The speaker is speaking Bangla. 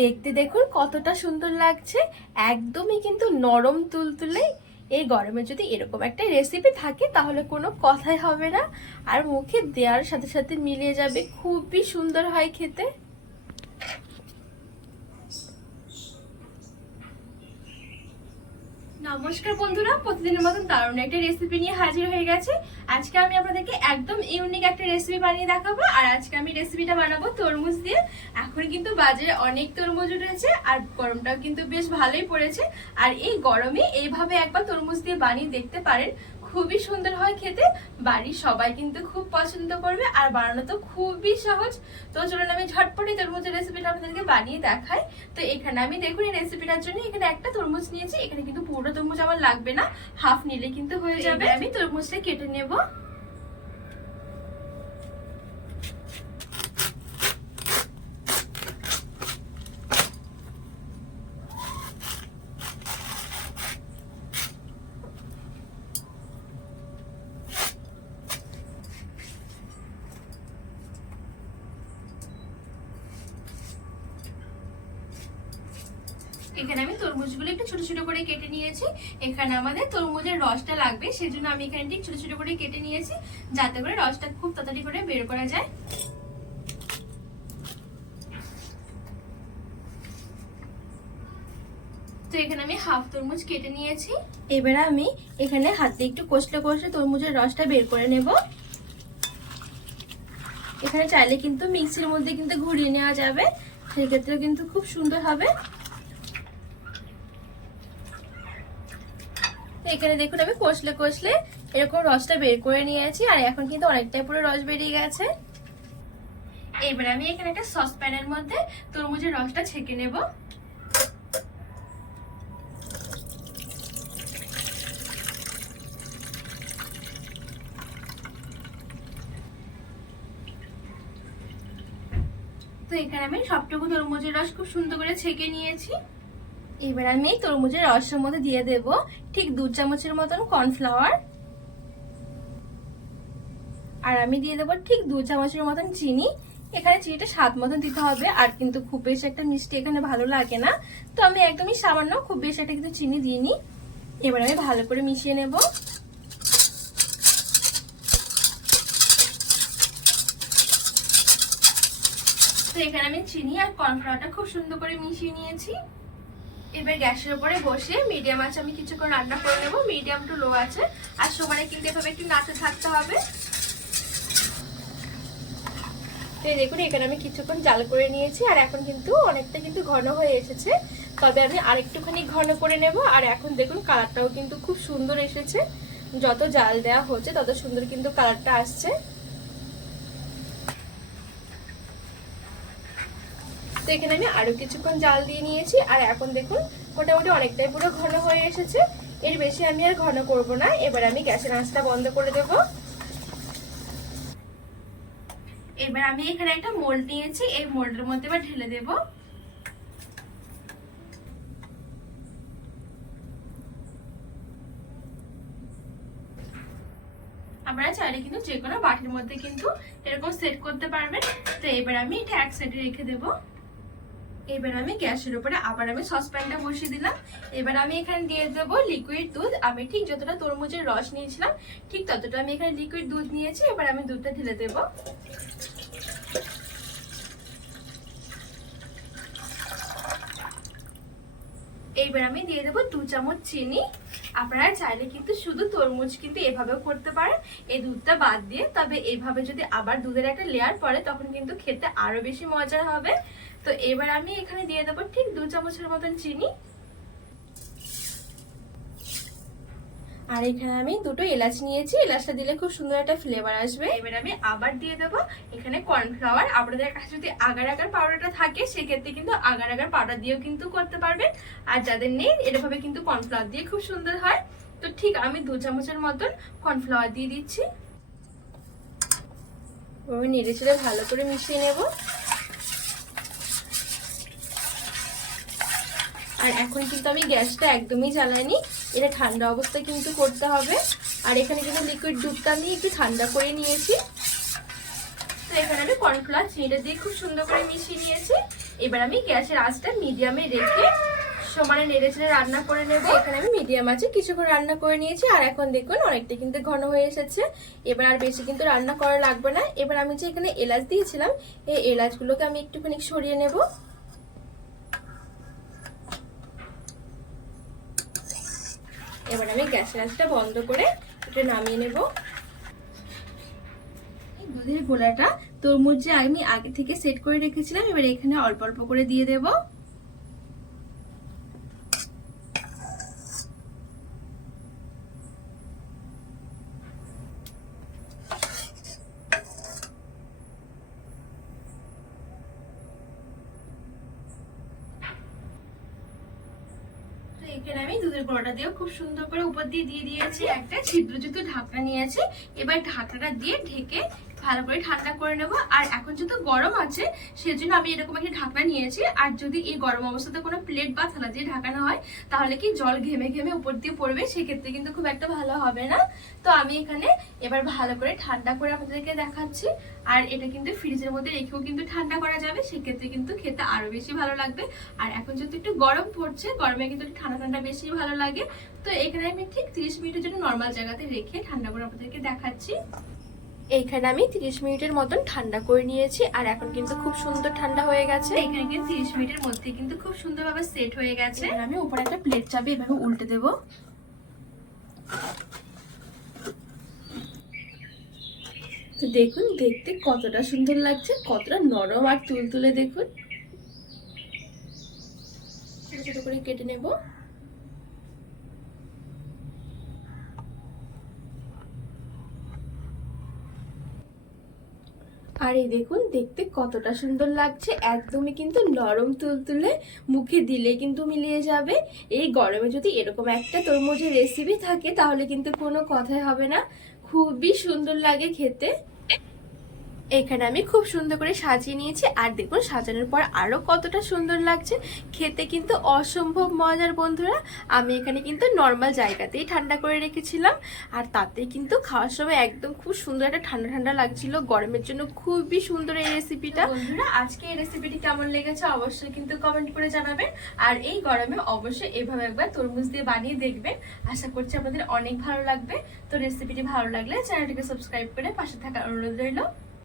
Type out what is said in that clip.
দেখতে দেখুন কতটা সুন্দর লাগছে, একদমই কিন্তু নরম তুলতুলে। এই গরমে যদি এরকম একটা রেসিপি থাকে তাহলে কোনো কথাই হবে না, আর মুখে দেওয়ার সাথে সাথে মিলিয়ে যাবে, খুবই সুন্দর হয় খেতে। নমস্কার বন্ধুরা, প্রতিদিনের মতন দারুণ একটা রেসিপি নিয়ে হাজির হয়ে গেছে। আজকে আমি আপনাদেরকে একদম ইউনিক একটা রেসিপি বানিয়ে দেখাবো। আর আজকে আমি রেসিপিটা বানাবো তরমুজ দিয়ে। এখন কিন্তু বাজারে অনেক তরমুজ উঠেছে আর গরমটাও কিন্তু বেশ ভালোই পড়েছে। আর এই গরমে এইভাবে একবার তরমুজ দিয়ে বানিয়ে দেখতে পারেন, খুবই সুন্দর হয় খেতে। বাড়ির সবাই কিন্তু খুব পছন্দ করবে আর বানানো তো খুবই সহজ। তো চলুন আমি ঝটপটে তরমুজের রেসিপিটা আপনাদেরকে বানিয়ে দেখাই। তো এখানে আমি দেখুন এই রেসিপিটার জন্য এখানে একটা তরমুজ নিয়েছি। এখানে কিন্তু পুরো তরমুজ আমার লাগবে না, হাফ নিলে কিন্তু হয়ে যাবে। আমি তরমুজটা কেটে নেব। এখানে আমি তরমুজগুলো একটু ছোট ছোট করে কেটে নিয়েছি। এখানে আমাদের তরমুজের রসটা লাগবে, সেজন্য আমি এখানে ঠিক ছোট ছোট করে কেটে নিয়েছি, যাতে করে রসটা খুব তাড়াতাড়ি করে বের করা যায়। তো এখানে আমি হাফ তরমুজ কেটে নিয়েছি। এবার আমি এখানে হাতে একটু কষলে কষলে তরমুজের রসটা বের করে নেব। এখানে চাইলে কিন্তু মিক্সির মধ্যে কিন্তু ঘুরিয়ে নেওয়া যাবে, সেক্ষেত্রে কিন্তু খুব সুন্দর হবে। এখানে দেখুন আমি কষলে কষলে এরকম রসটা বের করে নিয়েছি, আর এখন কিন্তু অনেকটাই পুরো রস বেরিয়ে গেছে। এবার আমি এখানে একটা সসপ্যানের মধ্যে তরমুজের রসটা ছেঁকে নেব। তো এখানে আমি সবটুকু তরমুজের রস খুব সুন্দর করে ছেঁকে নিয়েছি। এবার আমি এই তরমুজের রসের মধ্যে দিয়ে দেব ঠিক 2 চামচের মতন কর্নফ্লাওয়ার, আর আমি দিয়ে দেবো ঠিক 2 চামচের মতন চিনি। এখানে চিনিটা স্বাদ মতন দিতে হবে, আর কিন্তু খুব বেশি একটা মিষ্টি এখানে ভালো লাগে না, তো আমি একদমই সামান্য, খুব বেশি একটা কিন্তু চিনি দিইনি। এবার আমি ভালো করে মিশিয়ে নেব। তো এখানে আমি চিনি আর কর্নফ্লাওয়ারটা খুব সুন্দর করে মিশিয়ে নিয়েছি। এবার গ্যাসের উপরে বসে মিডিয়াম আঁচে আমি কিছুক্ষণ রান্না করে নেব, মিডিয়াম টু লো আছে। আর সমানে কিন্তু এভাবে একটু নাড়তে থাকতে হবে। তো দেখুন এখানে আমি কিছুক্ষণ জাল করে নিয়েছি, আর এখন কিন্তু অনেকটা কিন্তু ঘন হয়ে এসেছে, তবে আমি আরেকটুখানি ঘন করে নেব। আর এখন দেখুন কালারটাও কিন্তু খুব সুন্দর এসেছে, যত জাল দেওয়া হচ্ছে তত সুন্দর কিন্তু কালারটা আসছে। তো এখানে আমি আরো কিছুক্ষণ জাল দিয়ে নিয়েছি, আর এখন দেখুন মোটামুটি অনেকটাই পুরো ঘন হয়ে এসেছে। এর বেশি আমি আর ঘন করব না। এবার আমি গ্যাসের আঁচটা বন্ধ করে দেব। এবার আমি এখানে একটা মোল্ড নিয়েছি, এই মোল্ডের মধ্যে এবার ঢেলে দেব। আপনারা চাইলে কিন্তু যে কোনো বাটির মধ্যে কিন্তু এরকম সেট করতে পারবেন। তো এবার আমি এটা এক সাইডে রেখে দেব। এবার আমি গ্যাসের উপরে আবার আমি সসপ্যানটা বসিয়ে দিলাম। এবার আমি এখানে দিয়ে দেবো লিকুইড দুধ। আমি ঠিক যতটা তরমুজের রস নিয়েছিলাম ঠিক ততটা আমি এখানে লিকুইড দুধ নিয়েছি। এবার আমি দুধটা ঢেলে দেব। এইবার আমি দিয়ে দেবো 2 চামচ চিনি। আপনারা চাইলে কিন্তু শুধু তরমুজ কিন্তু এভাবেও করতে পারেন, এই দুধটা বাদ দিয়ে। তবে এইভাবে যদি আবার দুধের একটা লেয়ার পড়ে তখন কিন্তু খেতে আরো বেশি মজার হবে। তো এবার আমি এখানে দিয়ে দেবো ঠিক 2 চামচের মতন চিনি, আর এখানে আমি দুটো এলাচ নিয়েছি, এলাচটা দিলে খুব সুন্দর একটা ফ্লেভার আসবে। এবার আমি আবার দিয়ে দেবো এখানে কর্নফ্লাওয়ার। আপনাদের কাছে যদি আগার আগার পাউডারটা থাকে সেক্ষেত্রে কিন্তু আগার আগার পাউডার দিয়েও কিন্তু করতে পারবেন, আর যাদের নেই এভাবে কিন্তু কর্নফ্লাওয়ার দিয়ে খুব সুন্দর হয়। তো ঠিক আমি 2 চামচের মতন কর্নফ্লাওয়ার দিয়ে দিচ্ছি। আমি নেড়ে চেড়ে ভালো করে মিশিয়ে নেব। আর এখন কিন্তু আমি গ্যাসটা একদমই জ্বালাইনি, এটা ঠান্ডা অবস্থায় কিন্তু করতে হবে। আর এখানে কিন্তু লিকুইড দুধটা আমি একটু ঠান্ডা করে নিয়েছি। তো এখানে আমি কর্নফ্লাওয়ার চিনিটা দিয়ে খুব সুন্দর করে মিশিয়ে নিয়েছি। এবার আমি গ্যাসের আঁচটা মিডিয়ামে রেখে সমানে নেড়ে চেড়ে রান্না করে নেব। এখানে আমি মিডিয়াম আছে কিছুক্ষণ রান্না করে নিয়েছি, আর এখন দেখুন অনেকটা কিন্তু ঘন হয়ে এসেছে। এবার আর বেশি কিন্তু রান্না করা লাগবে না। এবার আমি যে এখানে এলাচ দিয়েছিলাম, এই এলাচগুলোকে আমি একটুখানি সরিয়ে নেব। এবার আমি গ্যাসের আঁচটা বন্ধ করে এটা নামিয়ে নেব। দুধের গোলাটা তরমুজ যে আমি আগে থেকে সেট করে রেখেছিলাম, এবার এখানে অল্প অল্প করে দিয়ে দেব। এখানে আমি দুধের গোলাটা দিয়েও খুব সুন্দর করে উপর দিয়ে দিয়েছি। একটা ছিদ্রযুক্ত ঢাকনা নিয়েছি, এবার ঢাকনাটা দিয়ে ঢেকে ভালো করে ঠান্ডা করে নেব। আর এখন যেহেতু গরম আছে সেজন্য আমি এরকম একটা ঢাকনা নিয়েছি। আর যদি এই গরম অবস্থাতে কোনো প্লেট বা থালা দিয়ে ঢাকানো হয় তাহলে কি জল ঘেমে ঘেমে উপর দিয়ে পড়বে, সেক্ষেত্রে কিন্তু খুব একটা ভালো হবে না। তো আমি এখানে এবার ভালো করে ঠান্ডা করে আপনাদেরকে দেখাচ্ছি। আর এটা কিন্তু ফ্রিজের মধ্যে রেখেও কিন্তু ঠান্ডা করা যাবে, সেক্ষেত্রে কিন্তু খেতে আরো বেশি ভালো লাগবে। আর এখন যেহেতু একটু গরম পড়ছে, গরমে কিন্তু একটু ঠান্ডা ঠান্ডা বেশি ভালো লাগে। তো এখানে আমি ঠিক 30 মিনিটের জন্য নর্মাল জায়গাতে রেখে ঠান্ডা করে আপনাদেরকে দেখাচ্ছি। এইখানে আমি 30 মিনিটের মতন ঠান্ডা করে নিয়েছি, আর এখন কিন্তু খুব সুন্দর ঠান্ডা হয়ে গেছে। এখানে কিন্তু 30 মিনিটের মধ্যে কিন্তু খুব সুন্দরভাবে সেট হয়ে গেছে। আমি উপরে একটা প্লেট চাপিয়ে এভাবে উল্টে দেব। তো দেখুন দেখতে কতটা সুন্দর লাগছে, কতটা নরম আর তুলতুলে। দেখুন ছোট ছোট করে কেটে নেব। আর এই দেখুন দেখতে কতটা সুন্দর লাগছে, একদমই কিন্তু নরম তুলতুলে, মুখে দিলে কিন্তু মিলিয়ে যাবে। এই গরমে যদি এরকম একটা তরমুজের রেসিপি থাকে তাহলে কিন্তু কোনো কথাই হবে না, খুবই সুন্দর লাগে খেতে। এখানে আমি খুব সুন্দর করে সাজিয়ে নিয়েছি, আর দেখুন সাজানোর পর আরো কতটা সুন্দর লাগছে, খেতে কিন্তু অসম্ভব মজার। বন্ধুরা আমি এখানে কিন্তু নর্মাল জায়গাতেই ঠান্ডা করে রেখেছিলাম, আর তাতেই কিন্তু খাওয়ার সময় একদম খুব সুন্দর একটা ঠান্ডা ঠান্ডা লাগছিল। গরমের জন্য খুবই সুন্দর এই রেসিপিটা। বন্ধুরা আজকে এই রেসিপিটি কেমন লেগেছে অবশ্যই কিন্তু কমেন্ট করে জানাবেন। আর এই গরমে অবশ্যই এভাবে একবার তরমুজ দিয়ে বানিয়ে দেখবেন, আশা করছি আপনাদের অনেক ভালো লাগবে। তো রেসিপিটি ভালো লাগলে চ্যানেলটিকে সাবস্ক্রাইব করে পাশে থাকার অনুরোধ রইল।